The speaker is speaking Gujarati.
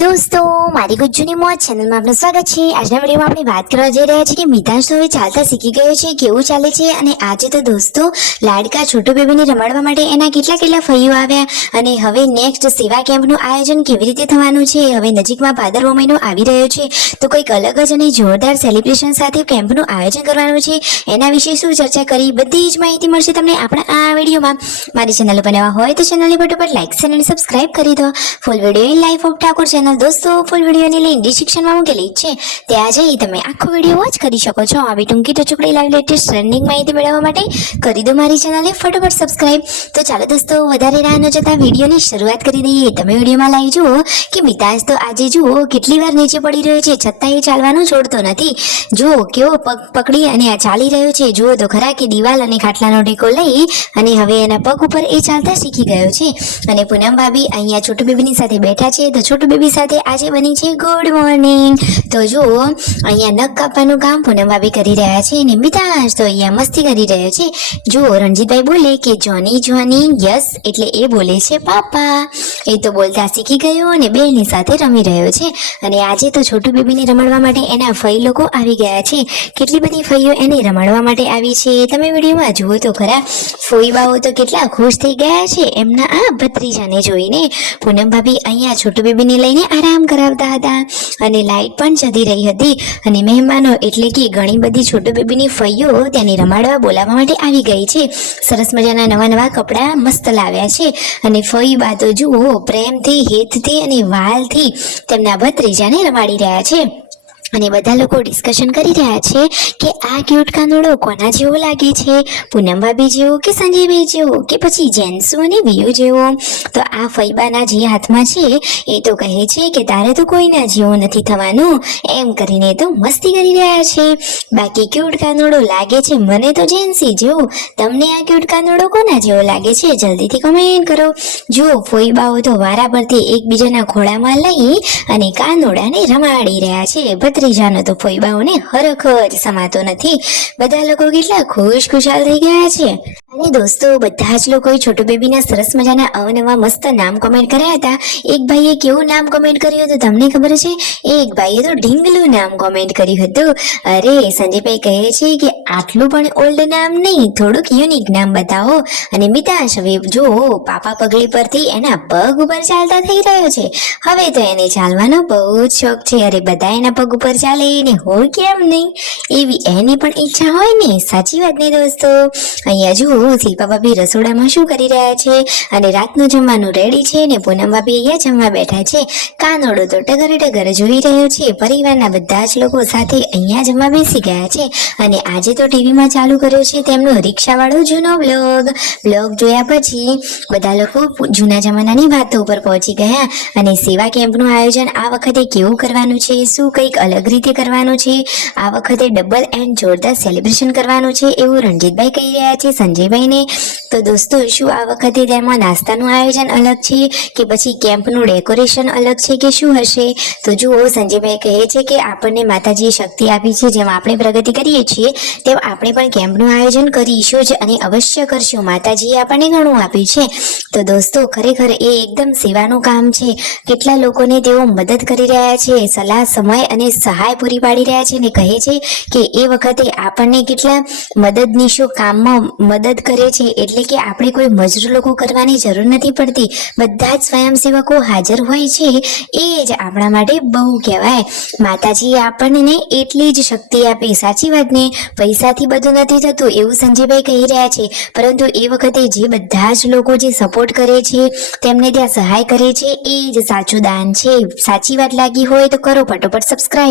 दोस्तों मारी गुज्जूनी मौज चैनल में आपનું સ્વાગત છે। આજના વિડિયોમાં આપણે વાત કરવા જઈ રહ્યા છીએ કે મિતાંશ તો હવે ચાલતા શીખી ગયો છે, કેવું ચાલે છે। અને આજે તો દોસ્તો લાડકા છોટુ બેબીને રમાડવા માટે એના કેટલા ફઈઓ આવ્યા અને હવે નેક્સ્ટ સેવા કેમ્પનું આયોજન કેવી રીતે થવાનું છે। હવે નજીકમાં ભાદરવો મહિનો આવી રહ્યો છે તો કંઈક અલગ જ અને જોરદાર સેલિબ્રેશન સાથે કેમ્પનું આયોજન કરવાનું છે। એના વિશે શું ચર્ચા કરી બધી જ માહિતી મળશે તમને આપણા આ વિડિયોમાં। મારી ચેનલ પર નવા હોય તો ચેનલને ફટાફટ લાઈક શેર અને સબસ્ક્રાઇબ કરી દો। Full video life of Thakor channel दोस्तों फुल वीडियो ની લિંક ડિસ્ક્રિપ્શન માં મૂકેલી છે, ત્યાં જઈ તમે આખો વિડિયો વોચ કરી શકો છો। આવી ટૂંકી ટચુકડી લાઈવ લેટેસ્ટ ટ્રેન્ડિંગ માહિતી મેળવવા માટે કરી દો મારી ચેનલને ફટાફટ સબસ્ક્રાઇબ। તો ચાલો દોસ્તો વધારે રાહ ન જતા વિડિયોની શરૂઆત કરી દઈએ। તમે વિડિયોમાં લાઈવ જુઓ કે મિતાંશ તો આજે જુઓ કેટલી વાર નીચે પડી રહ્યો છે, છતાં એ ચાલવાનું છોડતો નથી। જુઓ કેવો પગ પકડી અને આ ચાલી રહ્યો છે। જુઓ તો ખરા કે દિવાલ અને ખાટલાનો ટેકો લઈ અને હવે એના પગ ઉપર એ ચાલતા શીખી ગયો છે। અને પૂનમ ભાભી અહીંયા છોટુ બેબીની સાથે બેઠા છે તો છોટુ બેબી સાથે આજે બની છે ગુડ મોર્નિંગ। તો જો અહીંયા નખ કાપવાનું કામ પૂનમ ભાભી કરી રહ્યા છે અને મિતાંશ તો અહીંયા મસ્તી કરી રહ્યો છે। જો રણજીતભાઈ બોલે કે જોની જોની યસ એટલે એ બોલે છે પાપા। એ તો બોલતા શીખી ગયો અને બેની સાથે રમી રહ્યો છે। અને આજે તો છોટુ બેબીને રમાડવા માટે એના ફઈ લોકો આવી ગયા છે। કેટલી બધી ફઈઓ એને રમાડવા માટે આવી છે તમે વિડીયોમાં જુઓ તો ખરા। ફોઈબાઓ તો કેટલા ખુશ થઈ ગયા છે એમના આ ભત્રીજાને જોઈને। પૂનમ ભાભી અહીંયા છોટુ બેબીને લઈને આરામ કરાવતા હતા અને લાઈટ પણ જતી રહી હતી અને મહેમાનો એટલે કે ઘણી બધી છોટુ બેબીની ફઈઓ તેને રમાડવા બોલાવવા માટે આવી ગઈ છે। સરસ મજાના નવા કપડાં મસ્ત લાવ્યા છે અને ફઈ બા તો જુઓ પ્રેમથી હેતથી અને વાલથી તેમના ભત્રીજાને રમાડી રહ્યા છે। અને બધા લોકો ડિસ્કશન કરી રહ્યા છે કે આ ક્યુટ કાનુડો કોના જેવો લાગે છે, પૂનમ ભાભી જેવો કે સંજયભાઈ જેવો કે પછી જેન્સુ અને વિયુ જેવો। તો આ ફઈબાના જે હાથમાં છે એ તો કહે છે કે તારે તો કોઈના જેવો નથી થવાનું એમ કરીને તો મસ્તી કરી રહ્યા છે। બાકી ક્યુટ કાનુડો લાગે છે મને તો જેન્સી જેવો, તમને આ ક્યુટ કાનુડો કોના જેવો લાગે છે જલ્દીથી કમેન્ટ કરો। જુઓ ફઈબાઓ તો વારા પરથી એકબીજાના ખોળામાં લઈ અને કાનુડાને રમાડી રહ્યા છે। ભત્રીજાનો તો ફોઈબાઓને હરખ જ સમાતો નથી। બધા લોકો કેટલા ખુશાલ થઈ ગયા છે। અને દોસ્તો બધા જ લોકોએ છોટુ બેબીના સરસ મજાના અવનવા મસ્ત નામ કમેન્ટ કર્યા હતા। એક ભાઈએ કેવું નામ કમેન્ટ કર્યું હતું તમને ખબર છે? એક ભાઈએ તો ઢીંગલું નામ કમેન્ટ કર્યું હતું। અરે સંજયભાઈ કહે છે કે આટલું પણ ઓલ્ડ નામ નહીં, થોડુંક યુનિક નામ બતાવો। અને મિતાંશ હવે જો પાપા પગલી પરથી એના પગ ઉપર ચાલતા થઈ રહ્યો છે। હવે તો એને ચાલવાનો બહુ જ શોખ છે। અરે બધા એના પગ ઉપર ચાલે ને હોય કેમ નહીં, એવી એની પણ ઈચ્છા હોય ને, સાચી વાત ને દોસ્તો। અહીંયા જુઓ શિલ્પા ભાભી રસોડામાં શું કરી રહ્યા છે અને રાતનું જમવાનું રેડી છે ને પૂનમ ભાભી અહીંયા જમવા બેઠા છે। કાનોડો તો ટગર જોઈ રહ્યો છે। પરિવારના બધા જ લોકો સાથે અહીંયા જમવા બેસી ગયા છે અને આજે તો ટીવીમાં ચાલુ કર્યો છે તેમનો રિક્ષાવાળો જૂનો બ્લોગ જોયા પછી બધા લોકો જૂના જમાનાની વાતો ઉપર પહોંચી ગયા અને સેવા કેમ્પનું આયોજન આ વખતે કેવું કરવાનું છે, શું કંઈક અલગ રીતે કરવાનું છે, આ વખતે ડબલ એન્ડ જોરદાર સેલિબ્રેશન કરવાનું છે એવું રણજીતભાઈ કહી રહ્યા છે સંજયભાઈને। તો દોસ્તો શું આ વખતે તેમાં નાસ્તાનું આયોજન અલગ છે કે પછી કેમ્પનું ડેકોરેશન અલગ છે કે શું હશે? તો જુઓ સંજયભાઈ કહે છે કે આપણને માતાજીએ શક્તિ આપી છે, જેમ આપણે પ્રગતિ કરીએ છીએ તેમ આપણે પણ કેમ્પનું આયોજન કરીશું જ અને અવશ્ય કરશું। માતાજીએ આપણને ઘણું આપ્યું છે। તો દોસ્તો ખરેખર એ એકદમ સેવાનું કામ છે। કેટલા લોકોને તેઓ મદદ કરી રહ્યા છે, સલાહ સમય અને સહાય પૂરી પાડી રહ્યા છે ને કહે છે કે એ વખતે આપણને કેટલા મદદનીશો કામમાં મદદ કરે છે, એટલે કે આપણે કોઈ મજૂર લોકો કરવાની જરૂર નથી પડતી, બધા જ સ્વયંસેવકો હાજર હોય છે। એ જ આપણા માટે બહુ કહેવાય। માતાજીએ આપણને એટલી જ શક્તિ આપી, સાચી વાત ને? પૈસાથી બધું નથી થતું એવું સંજયભાઈ કહી રહ્યા છે, પરંતુ એ વખતે જે બધા જ લોકો જે સપોર્ટ કરે છે, તેમને ત્યાં સહાય કરે છે, એ જ સાચું દાન છે। સાચી વાત લાગી હોય તો કરો ફટોફટ સબસ્ક્રાઇબ।